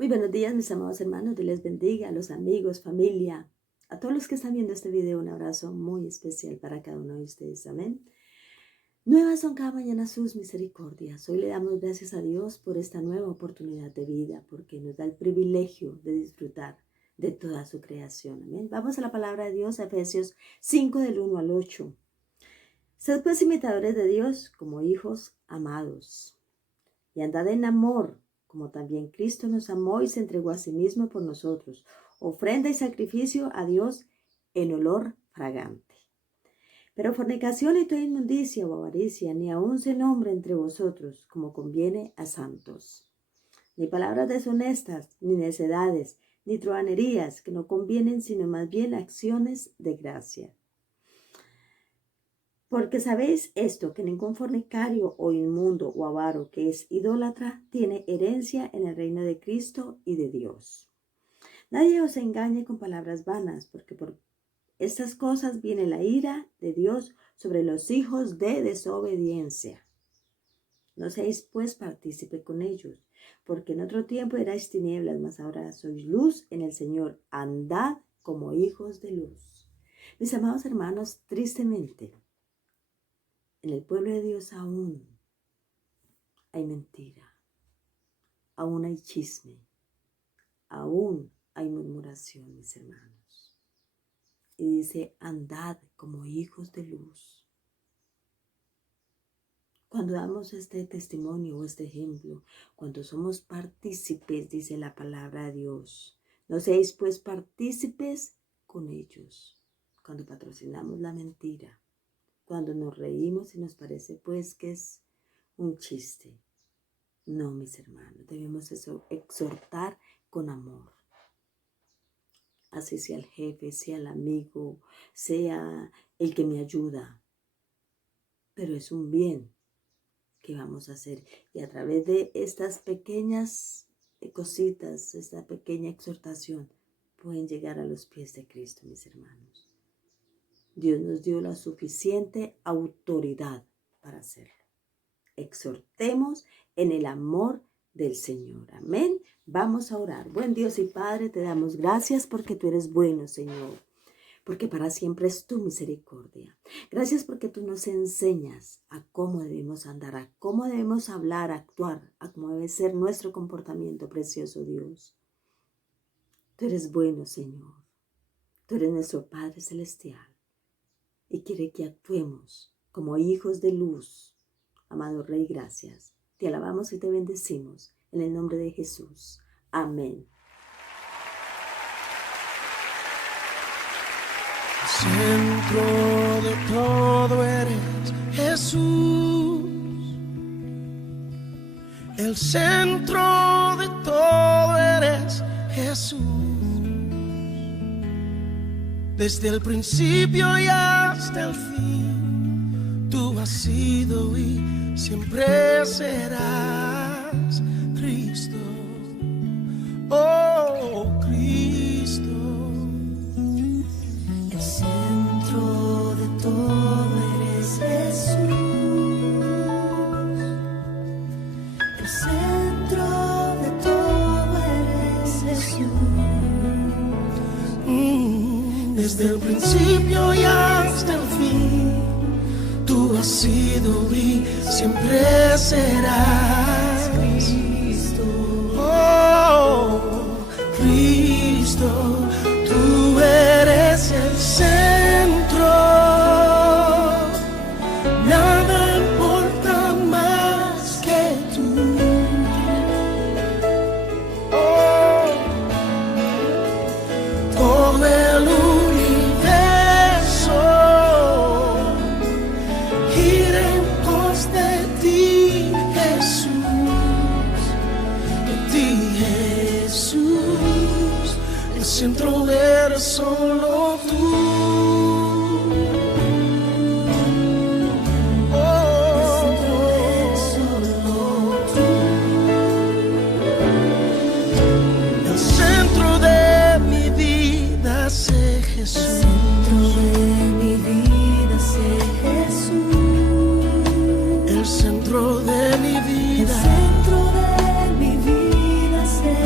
Muy buenos días, mis amados hermanos. Dios les bendiga, a los amigos, familia, a todos los que están viendo este video. Un abrazo muy especial para cada uno de ustedes. Amén. Nuevas son cada mañana sus misericordias. Hoy le damos gracias a Dios por esta nueva oportunidad de vida, porque nos da el privilegio de disfrutar de toda su creación. Amén. Vamos a la palabra de Dios, Efesios 5, del 1 al 8. Sed pues imitadores de Dios como hijos amados, y andad en amor, como también Cristo nos amó y se entregó a sí mismo por nosotros, ofrenda y sacrificio a Dios en olor fragante. Pero fornicación y toda inmundicia o avaricia ni aun se nombre entre vosotros, como conviene a santos. Ni palabras deshonestas, ni necedades, ni truhanerías, que no convienen, sino más bien acciones de gracia. Porque sabéis esto, que ningún fornicario o inmundo o avaro que es idólatra tiene herencia en el reino de Cristo y de Dios. Nadie os engañe con palabras vanas, porque por estas cosas viene la ira de Dios sobre los hijos de desobediencia. No seáis pues partícipe con ellos, porque en otro tiempo erais tinieblas, mas ahora sois luz en el Señor. Andad como hijos de luz. Mis amados hermanos, tristemente, en el pueblo de Dios aún hay mentira, aún hay chisme, aún hay murmuración, mis hermanos. Y dice, andad como hijos de luz. Cuando damos este testimonio o este ejemplo, cuando somos partícipes, dice la palabra de Dios, no seáis pues partícipes con ellos. Cuando patrocinamos la mentira, cuando nos reímos y nos parece pues que es un chiste. No, mis hermanos, debemos exhortar con amor. Así sea el jefe, sea el amigo, sea el que me ayuda. Pero es un bien que vamos a hacer. Y a través de estas pequeñas cositas, esta pequeña exhortación, pueden llegar a los pies de Cristo, mis hermanos. Dios nos dio la suficiente autoridad para hacerlo. Exhortemos en el amor del Señor. Amén. Vamos a orar. Buen Dios y Padre, te damos gracias porque tú eres bueno, Señor. Porque para siempre es tu misericordia. Gracias porque tú nos enseñas a cómo debemos andar, a cómo debemos hablar, actuar, a cómo debe ser nuestro comportamiento, precioso Dios. Tú eres bueno, Señor. Tú eres nuestro Padre Celestial. Y quiere que actuemos como hijos de luz. Amado Rey, gracias. Te alabamos y te bendecimos en el nombre de Jesús. Amén. Centro de todo eres Jesús. El centro de todo eres Jesús. Desde el principio y hasta el fin, tú has sido y siempre serás Cristo. Oh, Cristo. El centro de todo eres Jesús. El centro de todo eres Jesús. Desde el principio y hasta el fin, tú has sido y siempre serás Cristo. Oh, Cristo, tú eres el centro. Nada importa más que tú. Oh, todo el universo gira en pos de ti, Jesús. De ti, Jesús. El centro eres solo tú. El centro de mi vida sé Jesús. El centro de mi vida sé Jesús. El centro de mi vida. El centro de mi vida sé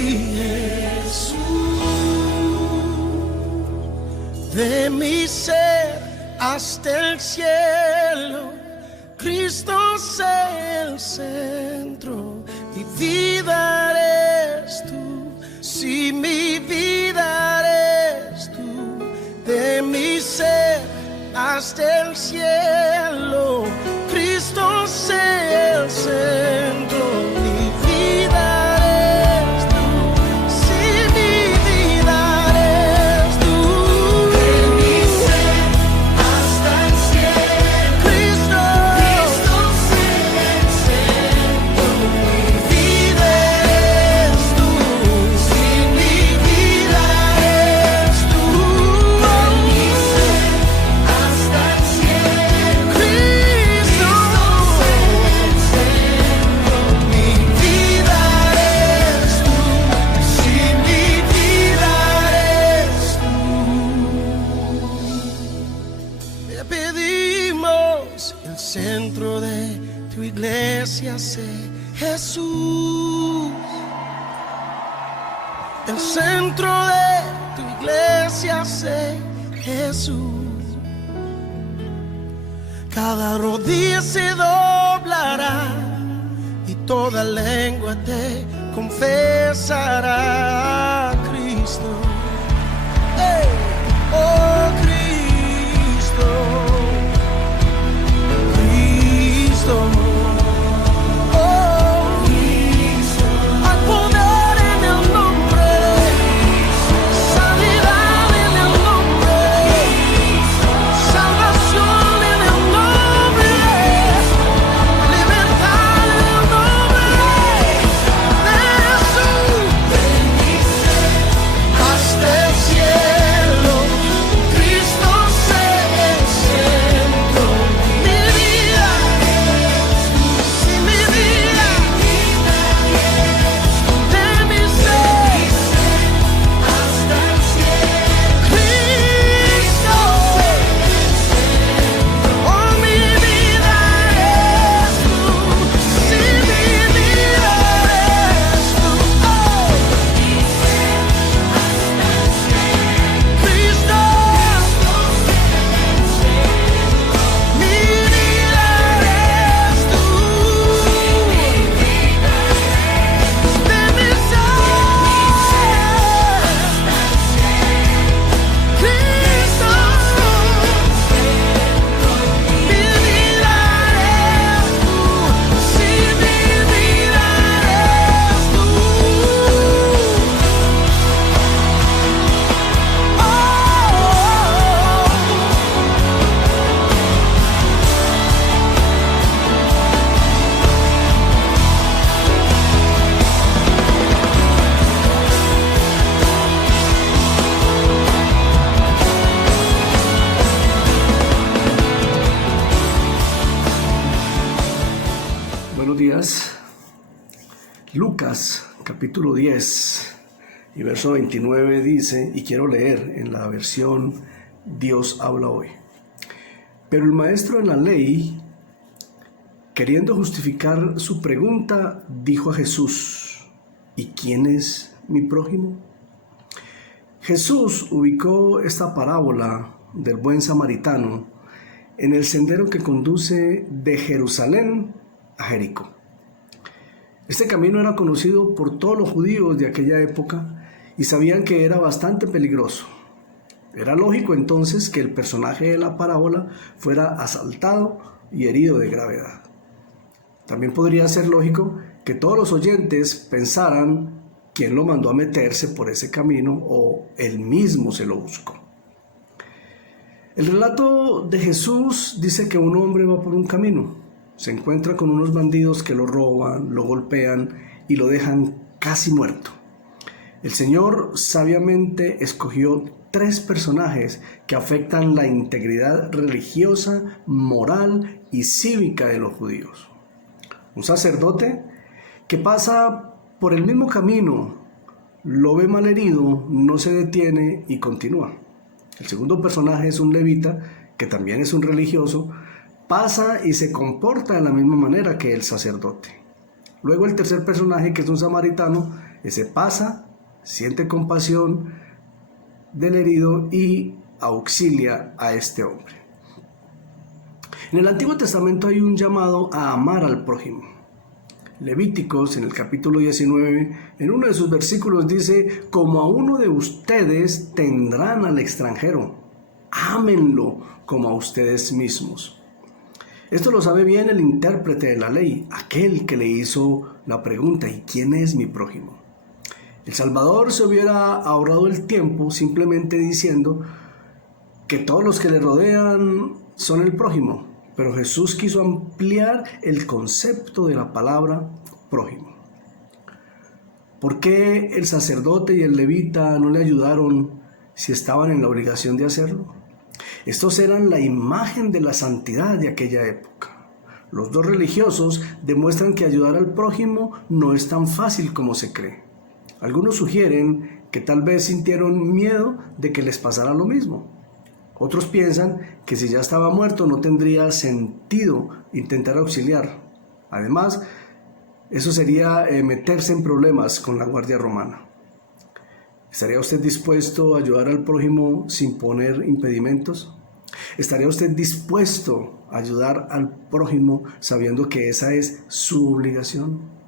Jesús, de mi ser hasta el cielo, Cristo es el centro, mi vida eres tú, si mi vida eres tú, de mi ser hasta el cielo, Cristo es el centro, mi vida eres tú, si mi vida eres tú, de mi ser hasta el cielo, Cristo es el centro, mi vida eres tú, si mi vida eres tú, de mi ser hasta el cielo, Cristo es el centro, mi vida eres tú, si mi vida eres tú. Te pedimos el centro de tu iglesia, sé Jesús. El centro de tu iglesia, sé Jesús. Cada rodilla se doblará y toda lengua te confesará, Cristo. ¡Hey! Oh, Cristo. Cristo. Oh, Cristo. Hay poder en el nombre. Sanidad en el nombre. Salvación en el nombre. Libertad en el nombre de Jesús. Hasta el cielo, Cristo es el centro. Mi vida, si mi vida, de mi ser hasta el cielo, Cristo, oh mi vida eres tú, si mi vida eres tú, oh Cristo, mi vida eres tú, de mi ser, Cristo, mi vida eres tú, si mi vida eres tú, Buenos días. Lucas capítulo 10 y verso 29 dice, y quiero leer en la versión Dios habla hoy. Pero el maestro de la ley, queriendo justificar su pregunta, dijo a Jesús, ¿y quién es mi prójimo? Jesús ubicó esta parábola del buen samaritano en el sendero que conduce de Jerusalén a Jericó. Este camino era conocido por todos los judíos de aquella época y sabían que era bastante peligroso. Era lógico entonces que el personaje de la parábola fuera asaltado y herido de gravedad. También podría ser lógico que todos los oyentes pensaran quién lo mandó a meterse por ese camino o él mismo se lo buscó. El relato de Jesús dice que un hombre va por un camino. Se encuentra con unos bandidos que lo roban, lo golpean y lo dejan casi muerto. El Señor sabiamente escogió 3 personajes que afectan la integridad religiosa, moral y cívica de los judíos. Un sacerdote que pasa por el mismo camino, lo ve malherido, no se detiene y continúa. El segundo personaje es un levita, que también es un religioso, pasa y se comporta de la misma manera que el sacerdote. Luego el tercer personaje, que es un samaritano, Ese pasa, siente compasión del herido y auxilia a este hombre. En el Antiguo Testamento hay un llamado a amar al prójimo. Levíticos, en el capítulo 19, en uno de sus versículos dice: como a uno de ustedes tendrán al extranjero, ámenlo como a ustedes mismos. Esto lo sabe bien el intérprete de la ley, aquel que le hizo la pregunta: ¿y quién es mi prójimo? El Salvador se hubiera ahorrado el tiempo simplemente diciendo que todos los que le rodean son el prójimo, pero Jesús quiso ampliar el concepto de la palabra prójimo. ¿Por qué el sacerdote y el levita no le ayudaron si estaban en la obligación de hacerlo? Estos eran la imagen de la santidad de aquella época. Los dos religiosos demuestran que ayudar al prójimo no es tan fácil como se cree. Algunos sugieren que tal vez sintieron miedo de que les pasara lo mismo. Otros piensan que si ya estaba muerto no tendría sentido intentar auxiliar. Además, eso sería meterse en problemas con la Guardia Romana. ¿Estaría usted dispuesto a ayudar al prójimo sin poner impedimentos? ¿Estaría usted dispuesto a ayudar al prójimo sabiendo que esa es su obligación?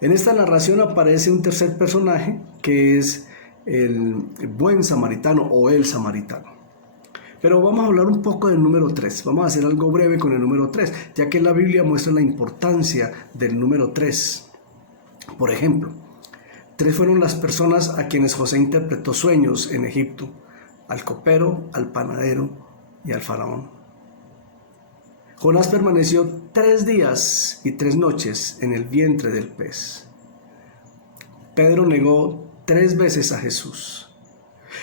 En esta narración aparece un tercer personaje que es el buen samaritano o el samaritano. Pero vamos a hablar un poco del número 3. Vamos a hacer algo breve con el número 3, ya que la Biblia muestra la importancia del número 3. Por ejemplo, 3 fueron las personas a quienes José interpretó sueños en Egipto: al copero, al panadero y al faraón. Jonás permaneció 3 días y 3 noches en el vientre del pez. Pedro negó 3 veces a Jesús.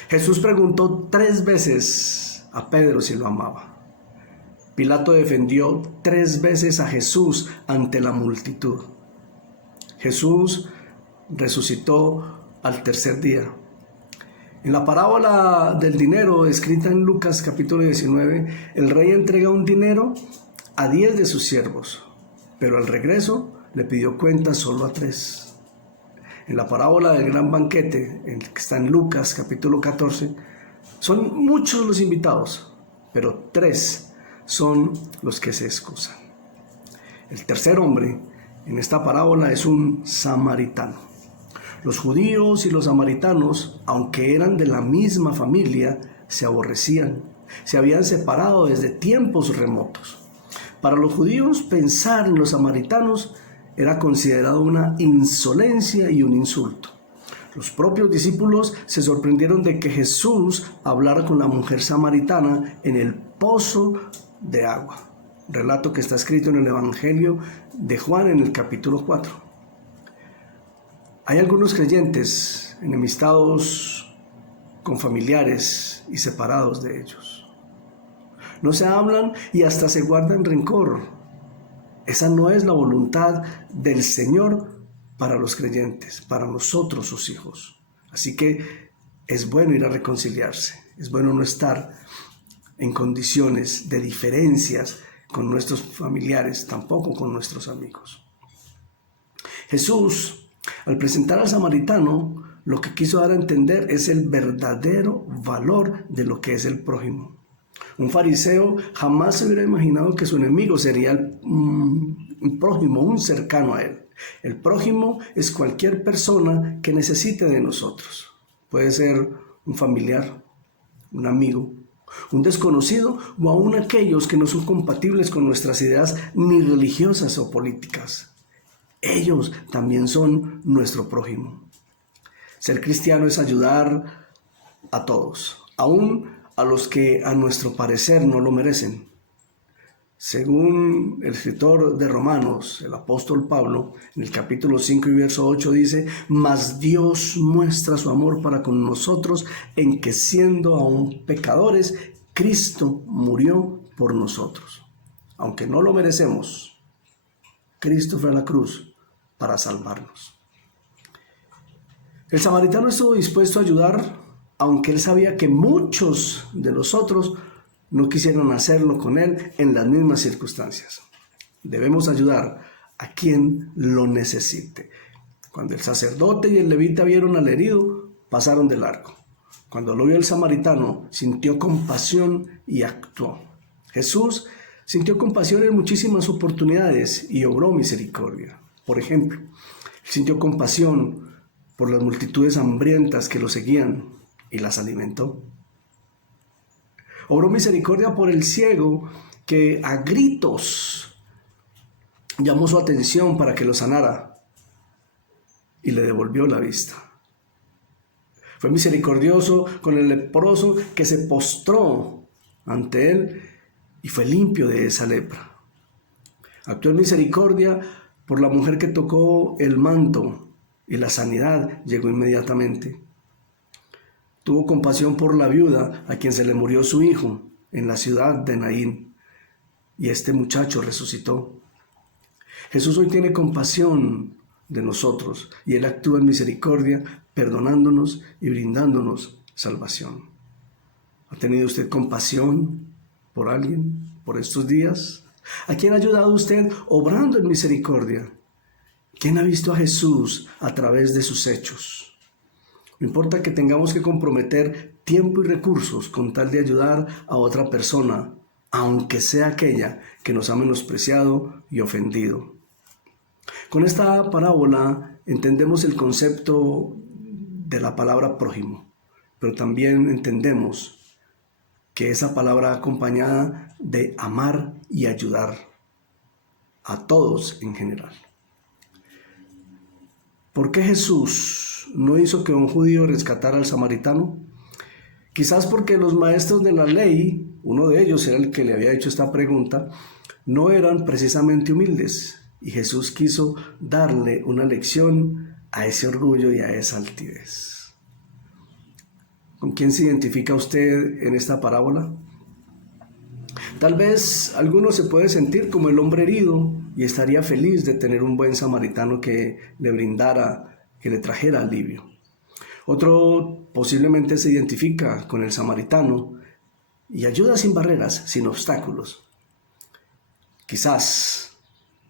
Jesús preguntó 3 veces a Pedro si lo amaba. Pilato defendió 3 veces a Jesús ante la multitud. Jesús resucitó al tercer día. En la parábola del dinero escrita en Lucas capítulo 19, el rey entrega un dinero a 10 de sus siervos, pero al regreso le pidió cuentas solo a 3. En la parábola del gran banquete, que está en Lucas capítulo 14, son muchos los invitados, pero 3 son los que se excusan. El tercer hombre en esta parábola es un samaritano. Los judíos y los samaritanos, aunque eran de la misma familia, se aborrecían, se habían separado desde tiempos remotos. Para los judíos, pensar en los samaritanos era considerado una insolencia y un insulto. Los propios discípulos se sorprendieron de que Jesús hablara con la mujer samaritana en el pozo de agua. Relato que está escrito en el Evangelio de Juan en el capítulo 4. Hay algunos creyentes enemistados con familiares y separados de ellos. No se hablan y hasta se guardan rencor. Esa no es la voluntad del Señor para los creyentes, para nosotros sus hijos. Así que es bueno ir a reconciliarse, es bueno no estar en condiciones de diferencias con nuestros familiares, tampoco con nuestros amigos. Jesús, al presentar al samaritano, lo que quiso dar a entender es el verdadero valor de lo que es el prójimo. Un fariseo jamás se hubiera imaginado que su enemigo sería un prójimo, un cercano a él. El prójimo es cualquier persona que necesite de nosotros. Puede ser un familiar, un amigo, un desconocido o aún aquellos que no son compatibles con nuestras ideas ni religiosas o políticas. Ellos también son nuestro prójimo. Ser cristiano es ayudar a todos, aún a los que a nuestro parecer no lo merecen. Según el escritor de Romanos, el apóstol Pablo, en el capítulo 5 y verso 8 dice: mas Dios muestra su amor para con nosotros en que siendo aún pecadores, Cristo murió por nosotros. Aunque no lo merecemos, Cristo fue a la cruz para salvarnos. El samaritano estuvo dispuesto a ayudar, aunque él sabía que muchos de los otros no quisieron hacerlo con él en las mismas circunstancias. Debemos ayudar a quien lo necesite. Cuando el sacerdote y el levita vieron al herido, pasaron de largo. Cuando lo vio el samaritano, sintió compasión y actuó. Jesús sintió compasión en muchísimas oportunidades y obró misericordia. Por ejemplo, sintió compasión por las multitudes hambrientas que lo seguían y las alimentó. Obró misericordia por el ciego que a gritos llamó su atención para que lo sanara y le devolvió la vista. Fue misericordioso con el leproso que se postró ante él y fue limpio de esa lepra. Actuó en misericordia por la mujer que tocó el manto y la sanidad llegó inmediatamente. Tuvo compasión por la viuda a quien se le murió su hijo en la ciudad de Naín y este muchacho resucitó. Jesús hoy tiene compasión de nosotros y Él actúa en misericordia, perdonándonos y brindándonos salvación. ¿Ha tenido usted compasión por alguien por estos días? ¿A quién ha ayudado usted obrando en misericordia? ¿Quién ha visto a Jesús a través de sus hechos? No importa que tengamos que comprometer tiempo y recursos con tal de ayudar a otra persona, aunque sea aquella que nos ha menospreciado y ofendido. Con esta parábola entendemos el concepto de la palabra prójimo, pero también entendemos que esa palabra acompañada de amar y ayudar a todos en general. ¿Por qué Jesús no hizo que un judío rescatara al samaritano? Quizás porque los maestros de la ley, uno de ellos era el que le había hecho esta pregunta, no eran precisamente humildes. Y Jesús quiso darle una lección a ese orgullo y a esa altivez. ¿Con quién se identifica usted en esta parábola? Tal vez alguno se puede sentir como el hombre herido y estaría feliz de tener un buen samaritano que le brindara, que le trajera alivio. Otro posiblemente se identifica con el samaritano y ayuda sin barreras, sin obstáculos. Quizás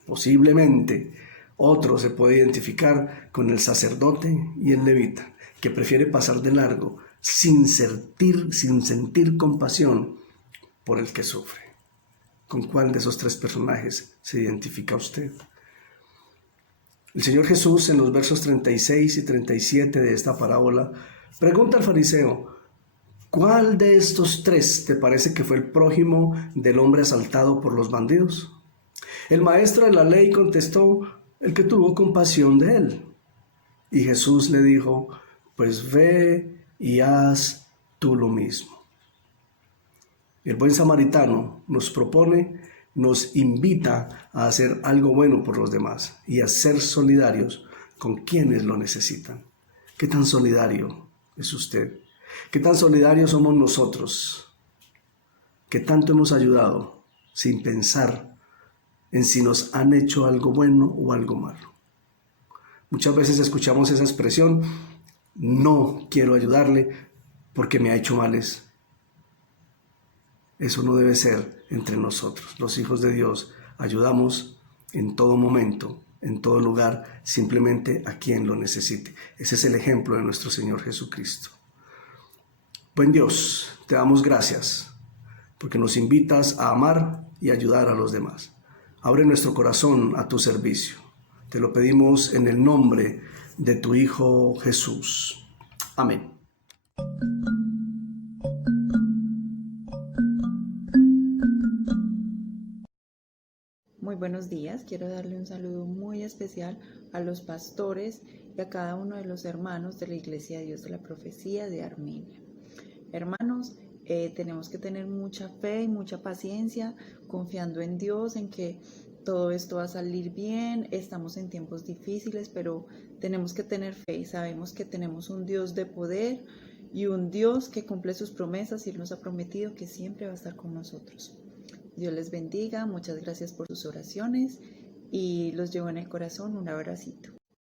posiblemente otro se puede identificar con el sacerdote y el levita, que prefiere pasar de largo sin sentir compasión por el que sufre. ¿Con cuál de esos tres personajes se identifica usted? El Señor Jesús, en los versos 36 y 37 de esta parábola, pregunta al fariseo: ¿cuál de estos tres te parece que fue el prójimo del hombre asaltado por los bandidos? El maestro de la ley contestó: el que tuvo compasión de él. Y Jesús le dijo: pues ve y haz tú lo mismo. El buen samaritano nos propone, nos invita a hacer algo bueno por los demás y a ser solidarios con quienes lo necesitan. ¿Qué tan solidario es usted? ¿Qué tan solidarios somos nosotros? ¿Qué tanto hemos ayudado sin pensar en si nos han hecho algo bueno o algo malo? Muchas veces escuchamos esa expresión: no quiero ayudarle porque me ha hecho males. Eso no debe ser entre nosotros. Los hijos de Dios ayudamos en todo momento, en todo lugar, simplemente a quien lo necesite. Ese es el ejemplo de nuestro Señor Jesucristo. Buen Dios, te damos gracias porque nos invitas a amar y ayudar a los demás. Abre nuestro corazón a tu servicio. Te lo pedimos en el nombre de tu Hijo Jesús. Amén. Muy buenos días, quiero darle un saludo muy especial a los pastores y a cada uno de los hermanos de la Iglesia de Dios de la Profecía de Armenia. Hermanos, tenemos que tener mucha fe y mucha paciencia, confiando en Dios, en que todo esto va a salir bien. Estamos en tiempos difíciles, pero tenemos que tener fe y sabemos que tenemos un Dios de poder y un Dios que cumple sus promesas y Él nos ha prometido que siempre va a estar con nosotros. Dios les bendiga, muchas gracias por sus oraciones y los llevo en el corazón un abracito.